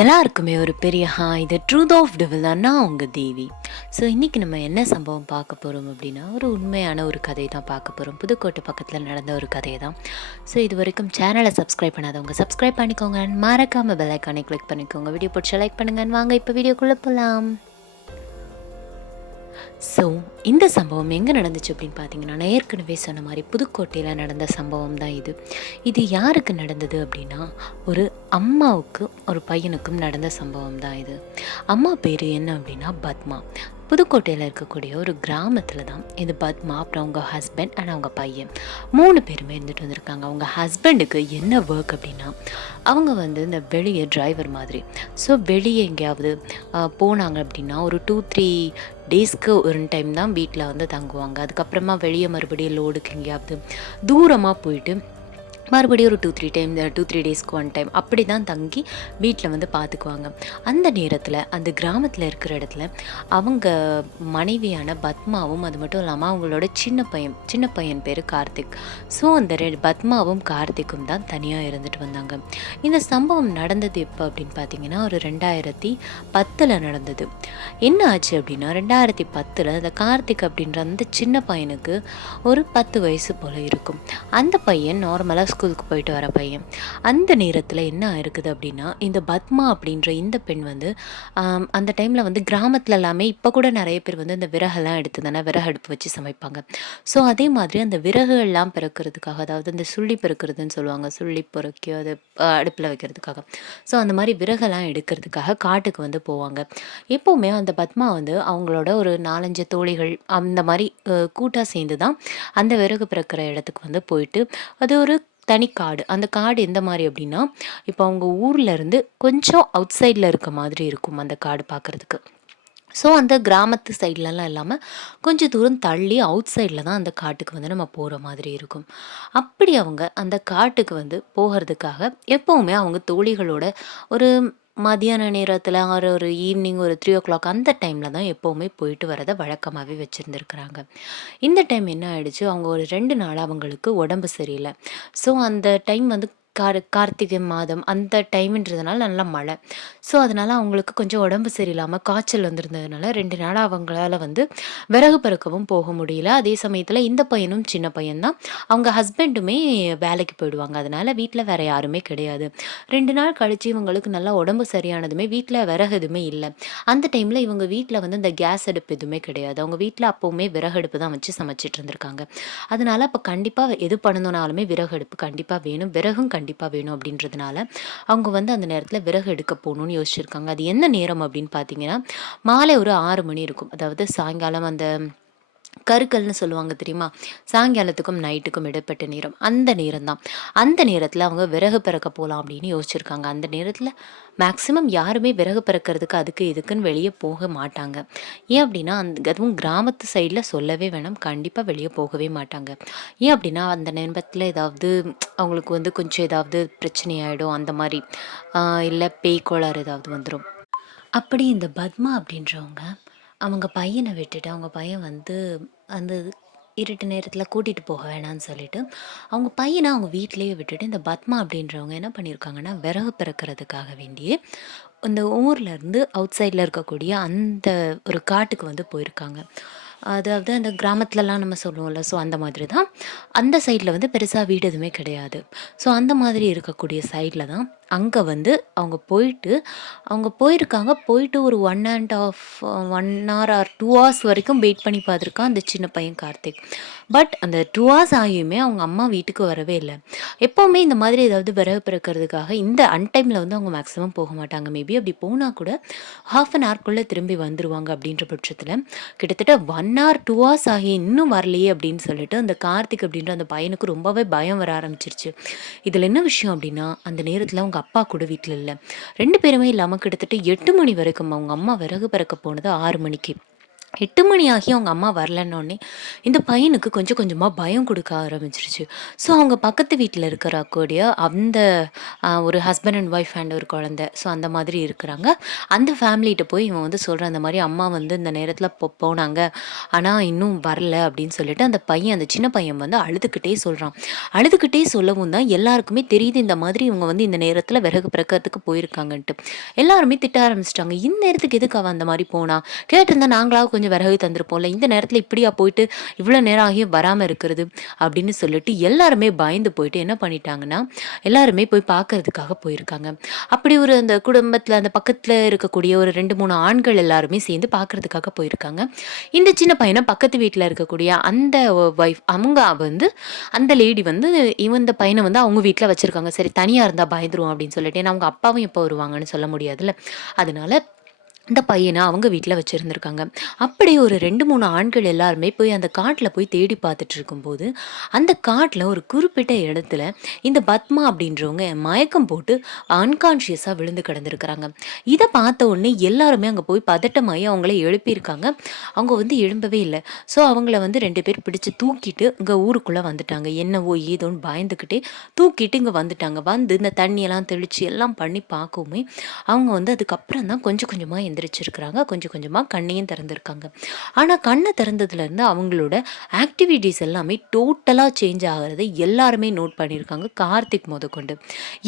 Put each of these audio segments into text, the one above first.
எல்லாருக்குமே ஒரு பெரிய இது ட்ரூத் ஆஃப் டெவில் தான். நான் உங்கள் தேவி. ஸோ இன்றைக்கி நம்ம என்ன சம்பவம் பார்க்க போகிறோம் அப்படின்னா, ஒரு உண்மையான ஒரு கதை தான் பார்க்க போகிறோம். புதுக்கோட்டை பக்கத்தில் நடந்த ஒரு கதை தான். ஸோ இது வரைக்கும் சேனலை சப்ஸ்கிரைப் பண்ணாதவங்க சப்ஸ்கிரைப் பண்ணிக்கோங்க, மறக்காமல் பெல் ஐக்கானை கிளிக் பண்ணிக்கோங்க. வீடியோ பிடிச்சா லைக் பண்ணுங்கன்னு வாங்க இப்போ வீடியோக்குள்ளே போகலாம். ஸோ இந்த சம்பவம் எங்கே நடந்துச்சு அப்படின்னு பார்த்தீங்கன்னா, நான் ஏற்கனவே சொன்ன மாதிரி புதுக்கோட்டையில் நடந்த சம்பவம் தான் இது. இது யாருக்கு நடந்தது அப்படின்னா, ஒரு அம்மாவுக்கு ஒரு பையனுக்கும் நடந்த சம்பவம் தான் இது. அம்மா பேர் என்ன அப்படின்னா பத்மா. புதுக்கோட்டையில் இருக்கக்கூடிய ஒரு கிராமத்தில் தான் இது பத்மா, அப்புறம் அவங்க ஹஸ்பண்ட் அண்ட் அவங்க பையன் 3 பேருமே இருந்துட்டு வந்திருக்காங்க. அவங்க ஹஸ்பண்டுக்கு என்ன ஒர்க் அப்படின்னா, அவங்க இந்த வெளியே டிரைவர் மாதிரி. ஸோ வெளியே எங்கேயாவது போனாங்க அப்படின்னா ஒரு 2-3 டேஸ்க்கு ஒரு டைம் தான் வீட்டில் தங்குவாங்க. அதுக்கப்புறமா வெளியே மறுபடியும் லோடுக்கு எங்கேயாவது தூரமாக போயிட்டு மறுபடியும் ஒரு 2-3 டேஸ்க்கு 1 டைம் அப்படி தான் தங்கி வீட்டில் பார்த்துக்குவாங்க. அந்த நேரத்தில் அந்த கிராமத்தில் இருக்கிற இடத்துல அவங்க மனைவியான பத்மாவும், அது மட்டும் இல்லாமல் அவங்களோட சின்ன பையன் பேர் கார்த்திக். ஸோ அந்த பத்மாவும் கார்த்திக்கும் தான் தனியாக இருந்துட்டு வந்தாங்க. இந்த சம்பவம் நடந்தது எப்போ அப்படின்னு பார்த்தீங்கன்னா, ஒரு 2010 நடந்தது. என்ன ஆச்சு அப்படின்னா, 2010 அந்த கார்த்திக் அப்படின்ற அந்த சின்ன பையனுக்கு ஒரு 10 வயசு போல் இருக்கும். அந்த பையன் நார்மலாக ஸ்கூலுக்கு போயிட்டு வர பையன். அந்த நேரத்தில் என்ன இருக்குது அப்படின்னா, இந்த பத்மா அப்படின்ற இந்த பெண் அந்த டைமில் கிராமத்தில் எல்லாமே இப்போ கூட நிறைய பேர் இந்த விறகெல்லாம் எடுத்து தானே விறகு அடுப்பு வச்சு சமைப்பாங்க. ஸோ அதே மாதிரி அந்த விறகுகள்லாம் பிறக்கிறதுக்காக, அதாவது அந்த சுள்ளி பிறக்கிறதுன்னு சொல்லுவாங்க, சுள்ளி பொறுக்கி அது அடுப்பில் வைக்கிறதுக்காக. ஸோ அந்த மாதிரி விறகெல்லாம் எடுக்கிறதுக்காக காட்டுக்கு போவாங்க. எப்போவுமே அந்த பத்மா அவங்களோட ஒரு 4-5 தோழிகள் அந்த மாதிரி கூட்டாக சேர்ந்து தான் அந்த விறகு பிறக்கிற இடத்துக்கு போயிட்டு, அது ஒரு தனி காடு. அந்த காடு எந்த மாதிரி அப்படின்னா, இப்போ அவங்க ஊர்லேருந்து கொஞ்சம் அவுட் சைடில் இருக்க மாதிரி இருக்கும் அந்த காடு பார்க்குறதுக்கு. ஸோ அந்த கிராமத்து சைட்லலாம் இல்லாமல் கொஞ்சம் தூரம் தள்ளி அவுட் சைடில் தான் அந்த காட்டுக்கு நம்ம போகிற மாதிரி இருக்கும். அப்படி அவங்க அந்த காட்டுக்கு போகிறதுக்காக எப்போவுமே அவங்க தோழிகளோட ஒரு மதியான நேரத்தில் ஒரு ஈவினிங் ஒரு 3 o'clock அந்த டைமில் தான் எப்போவுமே போயிட்டு வரதை வழக்கமாகவே வச்சுருந்துருக்குறாங்க. இந்த டைம் என்ன ஆயிடுச்சு, அவங்க ஒரு 2 நாள் அவங்களுக்கு உடம்பு சரியில்லை. ஸோ அந்த டைம் கார்த்திகை மாதம் அந்த டைம்ன்றதுனால நல்லா மழை. ஸோ அதனால் அவங்களுக்கு கொஞ்சம் உடம்பு சரியில்லாமல் காய்ச்சல் வந்திருந்ததுனால 2 நாளாக அவங்களால விறகு பறக்கவும் போக முடியல. அதே சமயத்தில் இந்த பையனும் சின்ன பையன்தான், அவங்க ஹஸ்பண்டுமே வேலைக்கு போயிடுவாங்க. அதனால் வீட்டில் வேறு யாருமே கிடையாது. 2 நாள் கழித்து இவங்களுக்கு நல்லா உடம்பு சரியானதுமே வீட்டில் விறகு எதுவுமே இல்லை. அந்த டைமில் இவங்க வீட்டில் இந்த கேஸ் அடுப்பு எதுவுமே கிடையாது. அவங்க வீட்டில் அப்போவுமே விறகு அடுப்பு தான் வச்சு சமைச்சிட்டு இருந்திருக்காங்க. அதனால் அப்போ கண்டிப்பாக எது பண்ணணுன்னாலுமே விறகு அடுப்பு கண்டிப்பாக வேணும், விறகும் கண்டிப்பாக வேணும் அப்படின்றதுனால அவங்க அந்த நேரத்தில் விறகு எடுக்க போகணும்னு யோசிச்சிருக்காங்க. அது என்ன நேரம் அப்படின்னு பார்த்தீங்கன்னா, மாலை ஒரு 6 மணி இருக்கும். அதாவது சாயங்காலம் அந்த கருக்கல்னு சொல்லுவாங்க தெரியுமா, சாயங்காலத்துக்கும் நைட்டுக்கும் இடைப்பட்ட நேரம், அந்த நேரம் தான். அந்த நேரத்தில் அவங்க விறகு பிறக்க போகலாம் அப்படின்னு யோசிச்சிருக்காங்க. அந்த நேரத்தில் மேக்சிமம் யாருமே விறகு பிறக்கிறதுக்கு அதுக்கு இதுக்குன்னு வெளியே போக மாட்டாங்க. ஏன் அப்படின்னா, அதுவும் கிராமத்து சைடில் சொல்லவே வேணாம், கண்டிப்பாக வெளியே போகவே மாட்டாங்க. ஏன் அப்படின்னா, அந்த நேரத்தில் ஏதாவது அவங்களுக்கு கொஞ்சம் ஏதாவது பிரச்சனை ஆகிடும், அந்த மாதிரி இல்லை பேய் கோளாறு ஏதாவது வந்துடும். அப்படி இந்த பத்மா அப்படின்றவங்க அவங்க பையனை விட்டுட்டு, அவங்க பையன் அந்த இருட்டு நேரத்தில் கூட்டிகிட்டு போக வேணான்னு சொல்லிட்டு அவங்க பையனை அவங்க வீட்டிலேயே விட்டுட்டு, இந்த பத்மா அப்படின்றவங்க என்ன பண்ணியிருக்காங்கன்னா, விறகு பிறக்கிறதுக்காக வேண்டியே இந்த ஊர்லேருந்து அவுட் சைடில் இருக்கக்கூடிய அந்த ஒரு காட்டுக்கு போயிருக்காங்க. அதாவது அந்த கிராமத்துலலாம் நம்ம சொல்லுவோம்ல, ஸோ அந்த மாதிரி தான். அந்த சைடில் பெருசாக வீடு எதுவுமே கிடையாது. ஸோ அந்த மாதிரி இருக்கக்கூடிய சைடில் தான் அங்கே அவங்க அவங்க போயிருக்காங்க. போயிட்டு ஒரு 1 hour ஆர் 2 hours வரைக்கும் வெயிட் பண்ணி பார்த்துருக்கான் அந்த சின்ன பையன் கார்த்திக். பட் அந்த 2 hours ஆகியுமே அவங்க அம்மா வீட்டுக்கு வரவே இல்லை. எப்போவுமே இந்த மாதிரி ஏதாவது விறகு பிறக்கிறதுக்காக இந்த அன்டைமில் அவங்க மேக்ஸிமம் போக மாட்டாங்க. மேபி அப்படி போனால் கூட 1/2 hourக்குள்ளே திரும்பி வந்துடுவாங்க. அப்படின்ற பட்சத்தில் கிட்டத்தட்ட 1 hour 2 hours ஆகி இன்னும் வரலையே அப்படின்னு சொல்லிட்டு அந்த கார்த்திக் அப்படின்ற அந்த பையனுக்கு ரொம்பவே பயம் வர ஆரம்பிச்சிருச்சு. இதில் என்ன விஷயம் அப்படின்னா, அந்த நேரத்தில் அவங்க அப்பா கூட வீட்டில் இல்லை. 2 பேருமே இல்லாமல் கிட்டத்தட்ட 8 மணி வரைக்கும் அவங்க அம்மா விறகு பிறக்க போனது 6 மணிக்கு. 8 மணி ஆகி அவங்க அம்மா வரலன்னோடனே, இந்த பையனுக்கு கொஞ்சம் கொஞ்சமா பயம் குடுக்க ஆரம்பிச்சுருச்சு. ஸோ அவங்க பக்கத்து வீட்ல இருக்கக்கூடிய அந்த ஒரு ஹஸ்பண்ட் அண்ட் ஒய்ஃப் அண்ட் ஒரு குழந்தை. ஸோ அந்த மாதிரி இருக்கிறாங்க. அந்த ஃபேமிலிட்ட போய் இவன் வந்து சொல்றான், "இந்த மாரி அம்மா வந்து இந்த நேரத்தில போனாங்க. ஆனா இன்னும் வரல." அப்படின்னு சொல்லிட்டு அந்த பையன், அந்த சின்ன பையன் வந்து அழுதுகிட்டே சொல்றான். அழுதுகிட்டே சொல்லவும் தான் எல்லாருக்குமே தெரியுது, இந்த மாதிரி இவங்க வந்து இந்த நேரத்தில விறகு பெருக்கறதுக்கு போயிருக்காங்கன்ட்டு. எல்லாருமே திட்ட ஆரம்பிச்சுட்டாங்க. "இந்த நேரத்துக்கு எதுக்கு அவ அந்த மாரி போனா? கேட்டிருந்தா நாங்களாவது கொஞ்சம் விறகு தந்திருப்போம்ல. இந்த நேரத்தில இப்படியா போயிட்டு இவ்வளோ நேரம் ஆகியும் வராம இருக்கிறது." அப்படின்னு சொல்லிட்டு எல்லாருமே பயந்து போயிட்டு என்ன பண்ணிட்டாங்கன்னா, எல்லாருமே போய் பார்க்கறதுக்காக போயிருக்காங்க. அப்படி ஒரு அந்த குடும்பத்தில அந்த பக்கத்தில இருக்கக்கூடிய ஒரு 2, 3 ஆண்கள் எல்லாருமே சேர்ந்து பார்க்கறதுக்காக போயிருக்காங்க. இந்த சின்ன பையன பக்கத்து வீட்ல இருக்கக்கூடிய அந்த ஒய்ஃப் அவங்க வந்து அந்த லேடி வந்து இந்த பையன வந்து அவங்க வீட்ல வச்சிருக்காங்க. சரி தனியா இருந்தா பயந்துருவான் அப்படின்னு சொல்லிட்டு. ஏன்னா அவங்க அப்பாவும் எப்போ வருவாங்கன்னு சொல்ல முடியாதுல்ல. அதனால இந்த பையன அவங்க வீட்ல வச்சிருந்திருக்காங்க. அப்படி ஒரு 2, 3 ஆண்கள் எல்லாருமே போய் அந்த காட்ல போய் தேடி பார்த்துட்டு இருக்கும்போது, அந்த காட்ல ஒரு குறிப்பிட்ட இடத்துல இந்த பத்மா அப்படின்றவங்க மயக்கம் போட்டு அன்கான்ஷியஸா விழுந்து கிடந்திருக்கிறாங்க. இத பார்த்த உடனே எல்லாருமே அங்க போய் பதட்டமாயி அவங்கள எழுப்பியிருக்காங்க. அவங்க வந்து எழும்பவே இல்ல. ஸோ அவங்கள வந்து 2 பேர் பிடிச்சு தூக்கிட்டு இங்க ஊருக்குள்ள வந்துட்டாங்க. என்னவோ ஏதோன்னு பயந்துக்கிட்டே தூக்கிட்டு இங்க வந்துட்டாங்க. வந்து இந்த தண்ணியெல்லாம் தெளிச்சு எல்லாம் பண்ணி பார்க்கவுமே, அவங்க வந்து அதுக்கப்புறம் தான் கொஞ்சம் கொஞ்சமா எந்திரிச்சிருக்கிறாங்க. கொஞ்சம் கொஞ்சமா கண்ணையும் திறந்திருக்காங்க. ஆனா கண்ண திறந்ததுலேருந்து அவங்களோட ஆக்டிவிட்டீஸ் எல்லாமே டோட்டலா சேஞ்ச் ஆகுறத எல்லாருமே நோட் பண்ணியிருக்காங்க. கார்த்திக் மொதற்கொண்டு.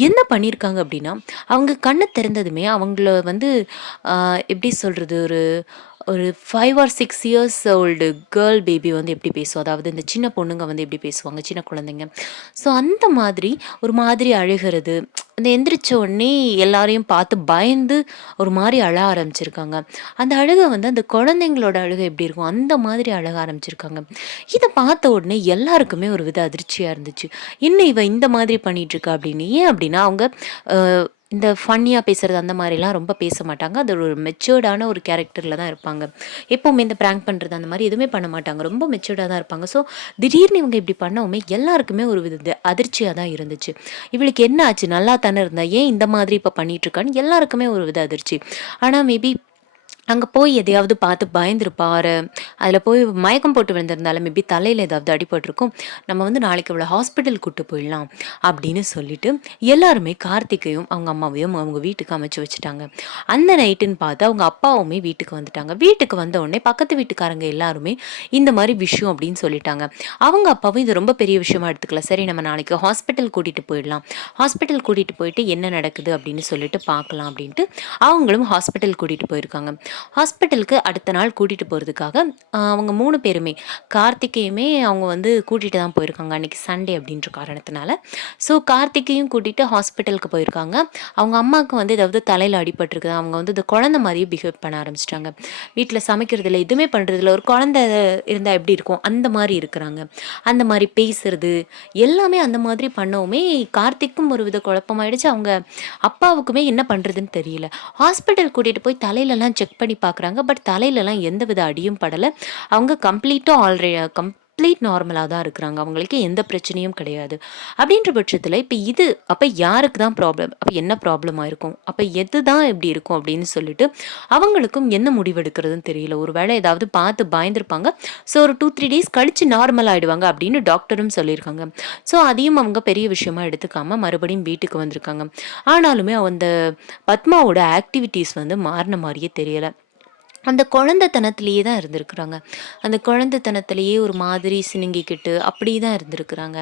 என்ன பண்ணியிருக்காங்க அப்படின்னா, அவங்க கண்ண திறந்ததுமே அவங்கள வந்து எப்படி சொல்றது? ஒரு ஒரு 5 or 6 years old girl baby வந்து எப்படி பேசும்? அதாவது இந்த சின்ன பொண்ணுங்க வந்து எப்படி பேசுவாங்க? சின்ன குழந்தைங்க. ஸோ அந்த மாதிரி ஒரு மாதிரி அழுகிறது. அந்த எந்திரிச்ச உடனே எல்லாரையும் பார்த்து பயந்து ஒரு மாரி அழ ஆரம்பிச்சிருக்காங்க. அந்த அழுகை வந்து அந்த குழந்தைங்களோட அழுகை எப்படி இருக்கும்? அந்த மாதிரி அழ ஆரம்பிச்சிருக்காங்க. இத பார்த்த உடனே எல்லாருக்குமே ஒரு வித அதிர்ச்சியா இருந்துச்சு. என்ன இவ இந்த மாதிரி பண்ணிட்டுருக்கா அப்படின்னு. ஏன் அப்படின்னா அவங்க அ இந்த ஃபன்னியா பேசுறது அந்த மாரிலாம் ரொம்ப பேச மாட்டாங்க. அது ஒரு மெச்சூர்டான ஒரு கேரக்டர்ல தான் இருப்பாங்க. எப்பவுமே இந்த பிராங்க் பண்றது அந்த மாரி எதுவுமே பண்ண மாட்டாங்க. ரொம்ப மெச்சூர்டா தான் இருப்பாங்க. ஸோ திடீர்னு இவங்க இப்படி பண்ணவுமே எல்லாருக்குமே ஒரு வித அதிர்ச்சியா தான் இருந்துச்சு. இவளுக்கு என்ன ஆச்சு? நல்லா தானே இருந்தா. ஏன் இந்த மாதிரி இப்ப பண்ணிட்டு இருக்கான்னு எல்லாருக்குமே ஒரு வித அதிர்ச்சி. ஆனா மேபி அங்க போய் எதையாவது பார்த்து பயந்துருப்பாரு. அதில போய் மயக்கம் போட்டு விழுந்திருந்தாலும் மேபி தலையில ஏதாவது அடிபட்டுருக்கும். நம்ம வந்து நாளைக்கு அவள ஹாஸ்பிட்டல் கூட்டு போயிடலாம் அப்படின்னு சொல்லிட்டு எல்லாருமே கார்த்திகையும், அவங்க அம்மாவையும் அவங்க வீட்டுக்கு அனுப்பிச்சு வச்சுட்டாங்க. அந்த நைட்டுன்னு பார்த்து அவங்க அப்பாவுமே வீட்டுக்கு வந்துட்டாங்க. வீட்டுக்கு வந்த உடனே பக்கத்து வீட்டுக்காரங்க எல்லாருமே இந்த மாரி விஷயம் அப்படின்னு சொல்லிட்டாங்க. அவங்க அப்பாவும் இது ரொம்ப பெரிய விஷயமா எடுத்துக்கல. சரி நம்ம நாளைக்கு ஹாஸ்பிட்டல் கூட்டிட்டு போயிடலாம். ஹாஸ்பிட்டல் கூட்டிட்டு போயிட்டு என்ன நடக்குது அப்படின்னு சொல்லிட்டு பார்க்கலாம் அப்படின்ட்டு அவங்களும் ஹாஸ்பிட்டல் கூட்டிட்டு போயிருக்காங்க. ஹாஸ்பிட்டலுக்கு அடுத்த நாள் கூட்டிட்டு போறதுக்காக அவங்க 3 பேருமே கார்த்திகையுமே அவங்க வந்து கூட்டிட்டு தான் போயிருக்காங்க. அன்னைக்கு சண்டே அப்படின்ற காரணத்தினால. ஸோ கார்த்திகையும் கூட்டிட்டு ஹாஸ்பிட்டலுக்கு போயிருக்காங்க. அவங்க அம்மாவுக்கு வந்து ஏதாவது தலையில அடிபட்டுருக்குது. அவங்க வந்து இந்த குழந்தை மாரியே பிஹேவ் பண்ண ஆரம்பிச்சுட்டாங்க. வீட்ல சமைக்கிறதில்ல, எதுவுமே பண்றதில்ல. ஒரு குழந்தை இருந்தா எப்படி இருக்கும்? அந்த மாரி இருக்கிறாங்க. அந்த மாரி பேசுறது, எல்லாமே அந்த மாதிரி பண்ணவுமே கார்த்திக்கும் ஒரு வித குழப்பமாயிடுச்சு. அவங்க அப்பாவுக்குமே என்ன பண்றதுன்னு தெரியல. ஹாஸ்பிட்டல் கூட்டிட்டு போய் தலையிலலாம் செக் பண்ணி பார்க்குறாங்க. பட் தலையிலலாம் எந்தவித அடியும் படல. அவங்க கம்ப்ளீட் நார்மலா தான் இருக்கிறாங்க. அவங்களுக்கு எந்த பிரச்சனையும் கிடையாது. அப்படின்ற பட்சத்தில இப்ப இது அப்ப யாருக்கு தான் ப்ராப்ளம்? அப்ப என்ன ப்ராப்ளம் ஆயிருக்கும்? அப்ப எதுதான் இப்படி இருக்கும் அப்படின்னு சொல்லிட்டு அவங்களுக்கும் என்ன முடிவெடுக்கிறதுன்னு தெரியல. ஒரு வேளை ஏதாவது பார்த்து பயந்துருப்பாங்க. ஸோ ஒரு 2, 3 டேஸ் கழிச்சு நார்மல் ஆயிடுவாங்க அப்படின்னு டாக்டரும் சொல்லியிருக்காங்க. ஸோ அதையும் அவங்க பெரிய விஷயமா எடுத்துக்காம மறுபடியும் வீட்டுக்கு வந்திருக்காங்க. ஆனாலுமே அந்த பத்மாவோட ஆக்டிவிட்டீஸ் வந்து மாறுன மாரியே தெரியல. அந்த குழந்தைத்தனத்திலேயே தான் இருந்திருக்கிறாங்க. அந்த குழந்தைத்தனத்திலேயே ஒரு மாதிரி சிணுங்கிக்கிட்டு அப்படி தான் இருந்திருக்கிறாங்க.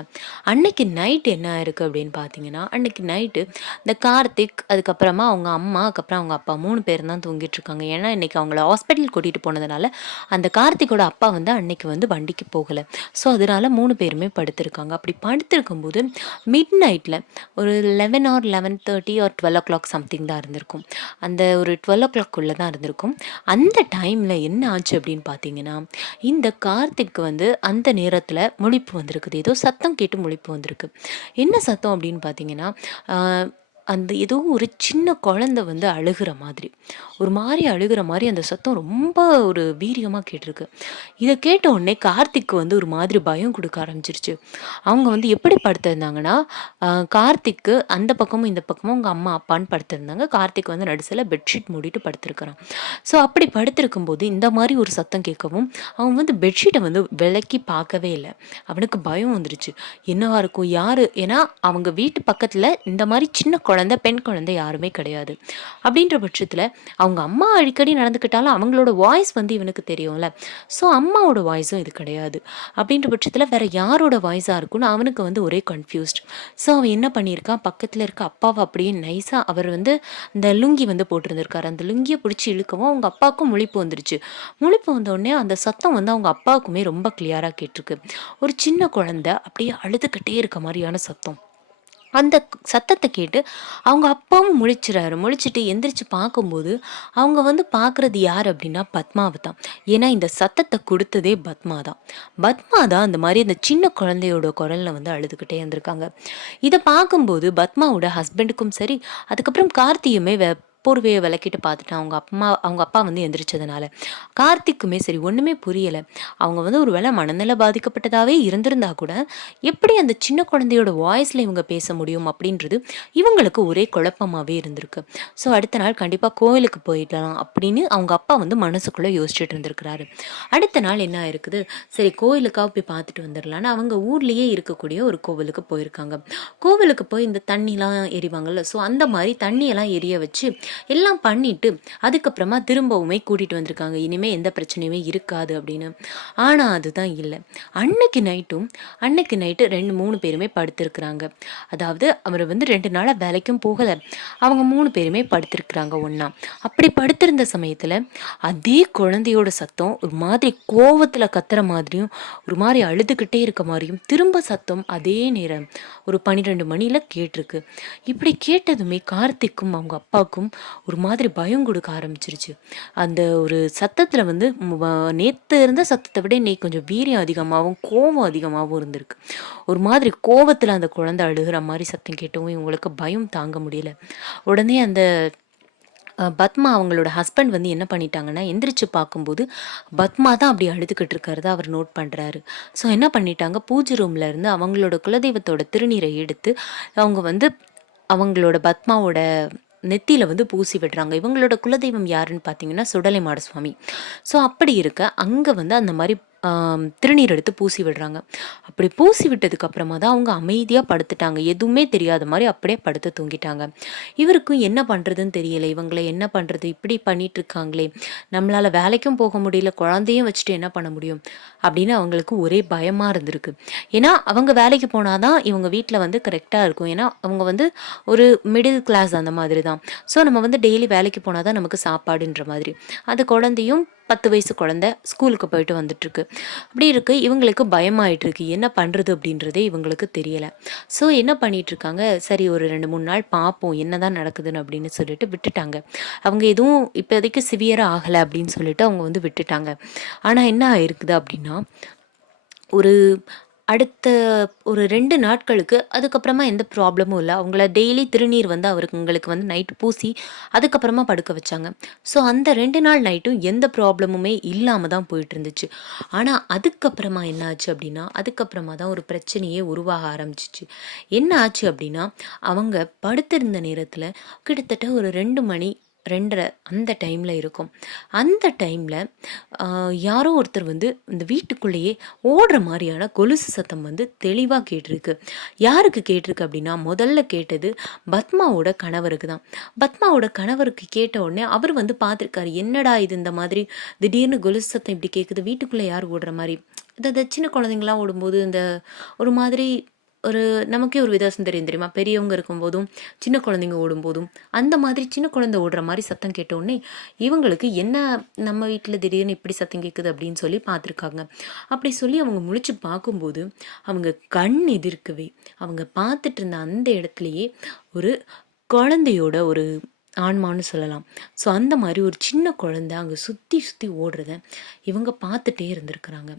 அன்னைக்கு நைட் என்ன ஆயிருக்கு அப்படின்னு பார்த்தீங்கன்னா, அன்னைக்கு நைட்டு இந்த கார்த்திக், அதுக்கப்புறமா அவங்க அம்மா, அதுக்கப்புறம் அவங்க அப்பா 3 பேரும் தான் தூங்கிட்டு இருக்காங்க. ஏன்னா, இன்னைக்கு அவங்கள ஹாஸ்பிட்டல் கூட்டிட்டு போனதுனால, அந்த கார்த்திக்கோட அப்பா வந்து அன்னைக்கு வந்து வண்டிக்கு போகல. ஸோ, அதனால 3 பேருமே படுத்திருக்காங்க. அப்படி படுத்திருக்கும்போது மிட் நைட்ல ஒரு 11 ஆர் 11:30 ஆர் 12:00 சம்திங் தான் இருந்திருக்கும். அந்த ஒரு 12:00 தான் இருந்திருக்கும். அந்த டைம்ல என்ன ஆச்சு அப்படின்னு பார்த்தீங்கன்னா, இந்த கார்த்திக்கு வந்து அந்த நேரத்துல முழிப்பு வந்திருக்குது. ஏதோ சத்தம் கேட்டு முழிப்பு வந்திருக்கு. என்ன சத்தம் அப்படின்னு பார்த்தீங்கன்னா, ஆ அந்த ஏதோ ஒரு சின்ன குழந்தை வந்து அழுகிற மாதிரி, ஒரு மாரி அழுகிற மாரி அந்த சத்தம் ரொம்ப ஒரு வீரியமா கேட்டிருக்கு. இத கேட்ட உடனே கார்த்திக்கு வந்து ஒரு மாதிரி பயம் குடுக்க ஆரம்பிச்சுருச்சு. அவங்க வந்து எப்படி படுத்திருந்தாங்கன்னா, அ கார்த்திக்கு அந்த பக்கமும், இந்த பக்கமும் அவங்க அம்மா, அப்பான்னு படுத்திருந்தாங்க. கார்த்திக் வந்து நடுவுல பெட்ஷீட் மூடிட்டு படுத்திருக்கிறான். ஸோ அப்படி படுத்திருக்கும்போது இந்த மாரி ஒரு சத்தம் கேட்கவும், அவன் வந்து பெட்ஷீட்ட வந்து விலக்கி பார்க்கவே இல்ல. அவனுக்கு பயம் வந்துருச்சு. என்னவா இருக்கும்? யாரு? ஏன்னா அவங்க வீட்டு பக்கத்துல இந்த மாரி சின்ன குழந்தை, பெண் குழந்தை யாருமே கிடையாது. அப்படின்ற பட்சத்துல அவங்க அம்மா அடிக்கடி நடந்துக்கிட்டாலும் அவங்களோட வாய்ஸ் வந்து இவனுக்கு தெரியும்ல. ஸோ அம்மாவோட வாய்ஸும் இது கிடையாது. அப்படின்ற பட்சத்துல வேற யாரோட வாய்ஸா இருக்கும்னு அவனுக்கு வந்து ஒரே கன்ஃப்யூஸ்ட். ஸோ அவன் என்ன பண்ணியிருக்கான், பக்கத்துல இருக்க அப்பாவ அப்படியே நைஸா அவர் வந்து இந்த லுங்கி வந்து போட்டிருந்திருக்காரு. அந்த லுங்கிய பிடிச்சு இழுக்கவும் அவங்க அப்பாவுக்கும் முழிப்பு வந்துருச்சு. முழிப்பு வந்தோடனே அந்த சத்தம் வந்து அவங்க அப்பாவுக்குமே ரொம்ப கிளியரா கேட்டிருக்கு. ஒரு சின்ன குழந்தை அப்படியே அழுதுகிட்டே இருக்க மாரியான சத்தம். அந்த சத்தத்த கேட்டு அவங்க அப்பாவும் முழிச்சுறாரு. முழிச்சுட்டு எந்திரிச்சு பார்க்கும்போது, அவங்க வந்து பார்க்குறது யார் அப்டின்னா பத்மாவ தான். ஏன்னா இந்த சத்தத்த குடுத்ததே பத்மா தான். பத்மா தான் அந்த மாரி அந்த சின்ன குழந்தையோட குரல்ல வந்து அழுதுகிட்டே இருந்திருக்காங்க. இத பார்க்கும்போது பத்மாவோட ஹஸ்பண்டுக்கும் சரி, அதுக்கப்புறம் கார்த்தியுமே போர்வைய விலக்கிட்டு பார்த்துட்டான். அவங்க அப்பா வந்து எந்திரிச்சதுனால. கார்த்திக்குமே சரி ஒண்ணுமே புரியல. அவங்க வந்து ஒரு வேள மனநிலை பாதிக்கப்பட்டதாவே இருந்திருந்தா கூட, எப்படி அந்த சின்ன குழந்தையோட வாய்ஸ்ல இவங்க பேச முடியும் அப்படின்றது இவங்களுக்கு ஒரே குழப்பமாவே இருந்திருக்கு. ஸோ அடுத்த நாள் கண்டிப்பா கோயிலுக்கு போயிடலாம் அப்படின்னு அவங்க அப்பா வந்து மனசுக்குள்ள யோசிச்சுட்டு இருந்திருக்கிறாரு. அடுத்த நாள் என்ன ஆயிருக்குது, சரி கோயிலுக்கா போய் பார்த்துட்டு வந்துடலான்னு அவங்க ஊர்லயே இருக்கக்கூடிய ஒரு கோவிலுக்கு போயிருக்காங்க. கோவிலுக்கு போய் இந்த தண்ணிலாம் எரிவாங்கல்ல, ஸோ அந்த மாதிரி தண்ணியெல்லாம் எரிய வச்சு எல்லாம் பண்ணிட்டு அதுக்கப்புறமா திரும்பவுமே கூட்டிட்டு வந்திருக்காங்க. இனிமே எந்த பிரச்சனையுமே இருக்காது அப்படின்னு. ஆனா அதுதான் இல்ல. அன்னைக்கு நைட்டு 2, 3 பேருமே படுத்திருக்கிறாங்க. அதாவது அவரு வந்து 2 நாளா வேலைக்கும் போகல. அவங்க 3 பேருமே படுத்திருக்கிறாங்க ஒண்ணா. அப்படி படுத்திருந்த சமயத்துல, அதே குழந்தையோட சத்தம் ஒரு மாதிரி கோவத்துல கத்துற மாதிரியும், ஒரு மாரி அழுதுகிட்டே இருக்க மாரியும், திரும்ப சத்தம் அதே நேரம் ஒரு 12 மணில கேட்டிருக்கு. இப்படி கேட்டதுமே கார்த்திக்கும் அவங்க அப்பாவுக்கும் ஒரு மாதிரி பயம் குடுக்க ஆரம்பிச்சிருச்சு. அந்த ஒரு சத்தத்துல வந்து நேத்து இருந்த சத்தத்த விட இன்னைக்கு கொஞ்சம் வீரியம் அதிகமாவும், கோவம் அதிகமாவும் இருந்திருக்கு. ஒரு மாதிரி கோவத்துல அந்த குழந்தை அழுகுற மாரி சத்தம் கேட்டவும் இவங்களுக்கு பயம் தாங்க முடியல. உடனே அந்த பத்மா அவங்களோட ஹஸ்பண்ட் வந்து என்ன பண்ணிட்டாங்கன்னா, எந்திரிச்சு பார்க்கும்போது பத்மா தான் அப்படி அழுதுகிட்டு இருக்கிறத அவர் நோட் பண்றாரு. ஸோ என்ன பண்ணிட்டாங்க, பூஜை ரூம்ல இருந்து அவங்களோட குலதெய்வத்தோட திருநீரை எடுத்து அவங்க வந்து அவங்களோட பத்மாவோட நெத்தியில வந்து பூசி விடுறாங்க. இவங்களோட குலதெய்வம் யாருன்னு பார்த்தீங்கன்னா, சுடலை மாடசுவாமி. ஸோ அப்படி இருக்க, அங்க வந்து அந்த மாரி திருநீர் எடுத்து பூசி விடுறாங்க. அப்படி பூசி விட்டதுக்கு அப்புறமா தான் அவங்க அமைதியா படுத்துட்டாங்க. எதுவுமே தெரியாத மாரி அப்படியே படுத்து தூங்கிட்டாங்க. இவருக்கும் என்ன பண்றதுன்னு தெரியல. இவங்கள என்ன பண்றது? இப்படி பண்ணிட்டு இருக்காங்களே! நம்மளால வேலைக்கும் போக முடியல. குழந்தையும் வச்சுட்டு என்ன பண்ண முடியும்? அப்படின்னு அவங்களுக்கு ஒரே பயமா இருந்திருக்கு. ஏன்னா, அவங்க வேலைக்கு போனா தான் இவங்க வீட்ல வந்து கரெக்ட்டா இருக்கும். ஏன்னா, அவங்க வந்து ஒரு மிடில் கிளாஸ் அந்த மாதிரி தான். ஸோ நம்ம வந்து டெய்லி வேலைக்கு போனா தான் நமக்கு சாப்பாடுன்ற மாதிரி. அது குழந்தையும் 10 வயசு குழந்தை ஸ்கூலுக்கு போயிட்டு வந்துட்டுருக்கு. அப்படி இருக்கு இவங்களுக்கு பயமாயிட்டு இருக்கு. என்ன பண்றது அப்படின்றதே இவங்களுக்கு தெரியல. ஸோ என்ன பண்ணிட்டு இருக்காங்க, சரி ஒரு 2, 3 நாள் பார்ப்போம் என்னதான் நடக்குதுன்னு அப்படின்னு சொல்லிட்டு விட்டுட்டாங்க. அவங்க எதுவும் இப்போதைக்கு சிவியரா ஆகல அப்படின்னு சொல்லிட்டு அவங்க வந்து விட்டுட்டாங்க. ஆனா என்ன ஆயிருக்குது அப்படின்னா, ஒரு அடுத்த ஒரு 2 நாட்களுக்கு அதுக்கப்புறமா எந்த ப்ராப்ளமும் இல்ல. அவங்கள டெய்லி திருநீர் வந்து அவங்களுக்கு வந்து நைட் பூசி, அதுக்கப்புறமா படுக்க வச்சாங்க. ஸோ அந்த 2 நாள் நைட்டும் எந்த ப்ராப்ளமுமே இல்லாம தான் போயிட்டுருந்துச்சு. ஆனா அதுக்கப்புறமா என்ன ஆச்சு அப்டின்னா, அதுக்கப்புறமா தான் ஒரு பிரச்சனையே உருவாக ஆரம்பிச்சுச்சு. என்ன ஆச்சு அப்டின்னா, அவங்க படுத்திருந்த நேரத்துல கிட்டத்தட்ட ஒரு 2 மணி 2:30 அந்த டைம்ல இருக்கும். அந்த டைம்ல யாரோ ஒருத்தர் வந்து இந்த வீட்டுக்குள்ளேயே ஓடுற மாரியான கொலுசு சத்தம் வந்து தெளிவா கேட்டிருக்கு. யாருக்கு கேட்டிருக்கு அப்டின்னா, முதல்ல கேட்டது பத்மாவோட கணவருக்கு தான். பத்மாவோட கணவருக்கு கேட்ட உடனே அவர் வந்து பார்த்துருக்காரு. என்னடா இது இந்த மாதிரி திடீர்னு கொலுசு சத்தம் இப்படி கேட்குது. வீட்டுக்குள்ள யார் ஓடுற மாரி. இந்த சின்ன குழந்தைங்கலாம் ஓடும்போது இந்த ஒரு மாதிரி ஒரு நமக்கே ஒரு வித்தியாசம் தெரியும் தெரியுமா? பெரியவங்க இருக்கும்போதும், சின்ன குழந்தைங்க ஓடும்போதும், அந்த மாதிரி சின்ன குழந்தை ஓடுற மாரி சத்தம் கேட்ட உடனே, இவங்களுக்கு என்ன நம்ம வீட்ல திடீர்னு இப்படி சத்தம் கேட்குது அப்படின்னு சொல்லி பார்த்துருக்காங்க. அப்படி சொல்லி அவங்க முழிச்சு பார்க்கும்போது, அவங்க கண் எதிர்க்கவே அவங்க பார்த்துட்டு இருந்த அந்த இடத்துலயே ஒரு குழந்தையோட ஒரு ஆன்மான்னு சொல்லலாம். ஸோ அந்த மாதிரி ஒரு சின்ன குழந்தை அங்கே சுற்றி சுற்றி ஓடுறத இவங்க பார்த்துட்டே இருந்திருக்கிறாங்க.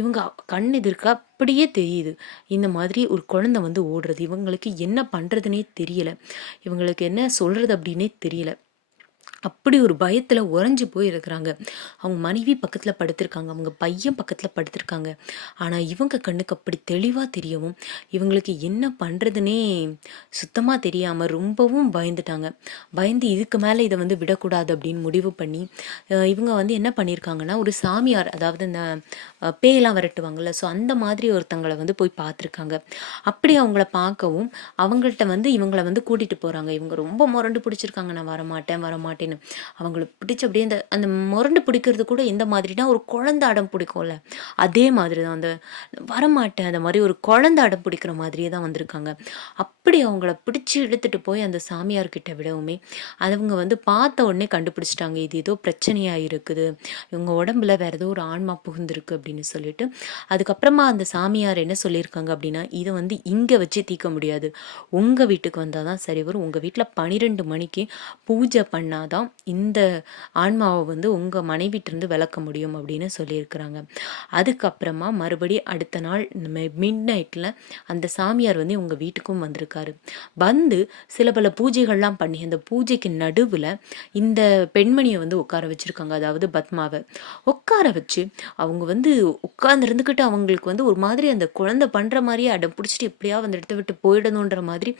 இவங்க கண் எதிர்க்க அப்படியே தெரியுது. இந்த மாதிரி ஒரு குழந்தை வந்து ஓடுறது. இவங்களுக்கு என்ன பண்ணுறதுனே தெரியல. இவங்களுக்கு என்ன சொல்கிறது அப்படின்னே தெரியல. அப்படி ஒரு பயத்தில் உறைஞ்சி போய் இருக்கிறாங்க. அவங்க மனைவி பக்கத்தில் படுத்திருக்காங்க. அவங்க பையன் பக்கத்தில் படுத்திருக்காங்க. ஆனால் இவங்க கண்ணுக்கு அப்படி தெளிவாக தெரியவும் இவங்களுக்கு என்ன பண்ணுறதுனே சுத்தமாக தெரியாமல் ரொம்பவும் பயந்துட்டாங்க. பயந்து இதுக்கு மேலே இதை வந்து விடக்கூடாது அப்படின்னு முடிவு பண்ணி இவங்க வந்து என்ன பண்ணியிருக்காங்கன்னா, ஒரு சாமியார், அதாவது இந்த பேயெல்லாம் விரட்டுவாங்கள்ல, ஸோ அந்த மாதிரி ஒருத்தங்களை வந்து போய் பார்த்துருக்காங்க. அப்படி அவங்கள பார்க்கவும் அவங்கள்ட்ட வந்து இவங்கள வந்து கூட்டிகிட்டு போகிறாங்க. இவங்க ரொம்ப முரண்டு பிடிச்சிருக்காங்க, நான் வரமாட்டேன் வரமாட்டேன்னு. அவங்களுக்கு பிடிச்ச அப்படியே அந்த அந்த முரண்டு பிடிக்கிறது கூட எந்த மாதிரினா, ஒரு குழந்தை அடம் பிடிக்கும்ல, அதே மாதிரி தான். அந்த வரமாட்டேன் அந்த மாதிரி ஒரு குழந்தை அடம் பிடிக்கிற மாதிரியே தான் வந்திருக்காங்க. அப்படி அவங்கள பிடிச்சி இழுத்துட்டு போய் அந்த சாமியார்கிட்ட விடவுமே அவங்க வந்து பார்த்த உடனே கண்டுபிடிச்சிட்டாங்க, இது ஏதோ பிரச்சனையாக இருக்குது, இவங்க உடம்புல வேற ஏதோ ஒரு ஆன்மா புகுந்திருக்கு அப்படின்னு சொல்லிட்டு. அதுக்கப்புறமா அந்த சாமியார் என்ன சொல்லியிருக்காங்க அப்படின்னா, இதை வந்து இங்கே வச்சு தீர்க்க முடியாது, உங்கள் வீட்டுக்கு வந்தால் தான் சரி வரும். உங்கள் வீட்டில் 12 மணிக்கு பூஜை பண்ணாதான் இந்த ஆன்மாவை வந்து உங்கள் மனைவிட்டிருந்து விளக்க முடியும் அப்படின்னு சொல்லியிருக்கிறாங்க. அதுக்கப்புறமா மறுபடி அடுத்த நாள் மிட் நைட்டில் அந்த சாமியார் வந்து உங்கள் வீட்டுக்கும் வந்திருக்காரு. வந்து சில பல பூஜைகள்லாம் பண்ணி அந்த பூஜைக்கு நடுவில் இந்த பெண்மணியை வந்து உட்கார வச்சுருக்காங்க, அதாவது பத்மாவை உட்கார வச்சு அவங்க வந்து உட்கார்ந்து இருந்துக்கிட்டு அவங்களுக்கு வந்து ஒரு மாதிரி அந்த குழந்தை பண்ணுற மாதிரியே அடம் பிடிச்சிட்டு எப்படியா அந்த இடத்த விட்டு போயிடணுன்ற மாதிரி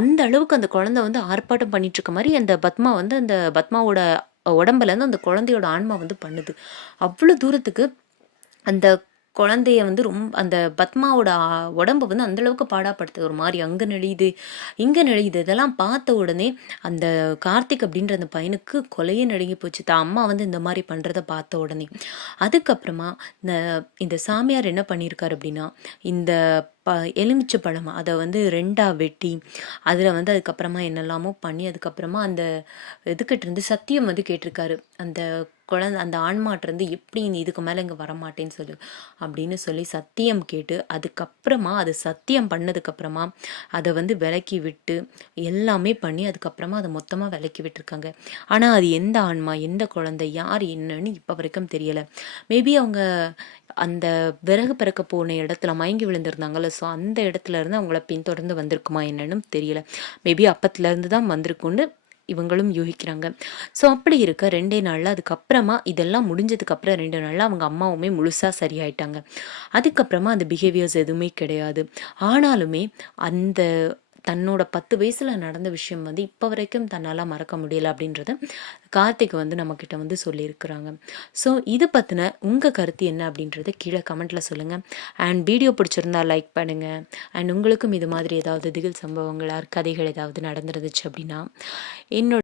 அந்த அளவுக்கு அந்த குழந்தை வந்து ஆர்ப்பாட்டம் பண்ணிட்டு இருக்க மாதிரி அந்த பத்மா வந்து அந்த பத்மாவோட உடம்புலேருந்து அந்த குழந்தையோட ஆன்மா வந்து பண்ணுது. அவ்வளோ தூரத்துக்கு அந்த குழந்தைய வந்து அந்த பத்மாவோட உடம்பு வந்து அந்தளவுக்கு பாடாப்படுத்துது. ஒரு மாதிரி அங்கே நெளியுது இங்கே நெளியுது. இதெல்லாம் பார்த்த உடனே அந்த கார்த்திக் அப்படின்ற அந்த பையனுக்கு கொலையே நடுங்கி போச்சு, தான் அம்மா வந்து இந்த மாதிரி பண்ணுறத பார்த்த உடனே. அதுக்கப்புறமா இந்த இந்த சாமியார் என்ன பண்ணியிருக்காரு அப்படின்னா, இந்த எலுமிச்சை பழம் அதை வந்து 2ஆக வெட்டி அதில் வந்து அதுக்கப்புறமா என்னெல்லாமோ பண்ணி அதுக்கப்புறமா அந்த இதுக்கிட்ட இருந்து சத்தியம் வந்து கேட்டிருக்காரு. அந்த குழந்தை அந்த ஆன்மாட்டிருந்து எப்படி நீ இதுக்கு மேலே இங்கே வரமாட்டேன்னு சொல்லு அப்படின்னு சொல்லி சத்தியம் கேட்டு அதுக்கப்புறமா அது சத்தியம் பண்ணதுக்கப்புறமா அதை வந்து விலக்கி விட்டு எல்லாமே பண்ணி அதுக்கப்புறமா அதை மொத்தமாக விலக்கி விட்டுருக்காங்க. ஆனால் அது எந்த ஆன்மா, எந்த குழந்தை, யார் என்னன்னு இப்போ வரைக்கும் தெரியலை. மேபி அவங்க அந்த விறகு பிறக்க போன இடத்துல மயங்கி விழுந்திருந்தாங்கல்ல, ஸோ அந்த இடத்துல இருந்து அவங்கள பின்தொடர்ந்து வந்திருக்குமா என்னன்னு தெரியல. மேபி அப்பத்துலேருந்து தான் வந்திருக்குன்னு இவங்களும் யூகிக்கிறாங்க. ஸோ அப்படி இருக்க 2 நாளில் அதுக்கப்புறமா இதெல்லாம் முடிஞ்சதுக்கப்புறம் 2 நாளில் அவங்க அம்மாவுமே முழுசாக சரியாயிட்டாங்க. அதுக்கப்புறமா அந்த பிஹேவியர்ஸ் எதுவுமே கிடையாது. ஆனாலுமே அந்த தன்னோட 10 வயசில் நடந்த விஷயம் வந்து இப்போ வரைக்கும் தன்னால் மறக்க முடியலை அப்படின்றத கார்த்திக் வந்து நம்மக்கிட்ட வந்து சொல்லியிருக்கிறாங்க. ஸோ இது பற்றின உங்கள் கருத்து என்ன அப்படின்றத கீழே கமெண்ட்டில் சொல்லுங்கள். அண்ட் வீடியோ பிடிச்சிருந்தா லைக் பண்ணுங்கள். அண்ட் உங்களுக்கும் இது மாதிரி ஏதாவது திகில் சம்பவங்கள் கதைகள் ஏதாவது நடந்துருந்துச்சு அப்படின்னா என்னோட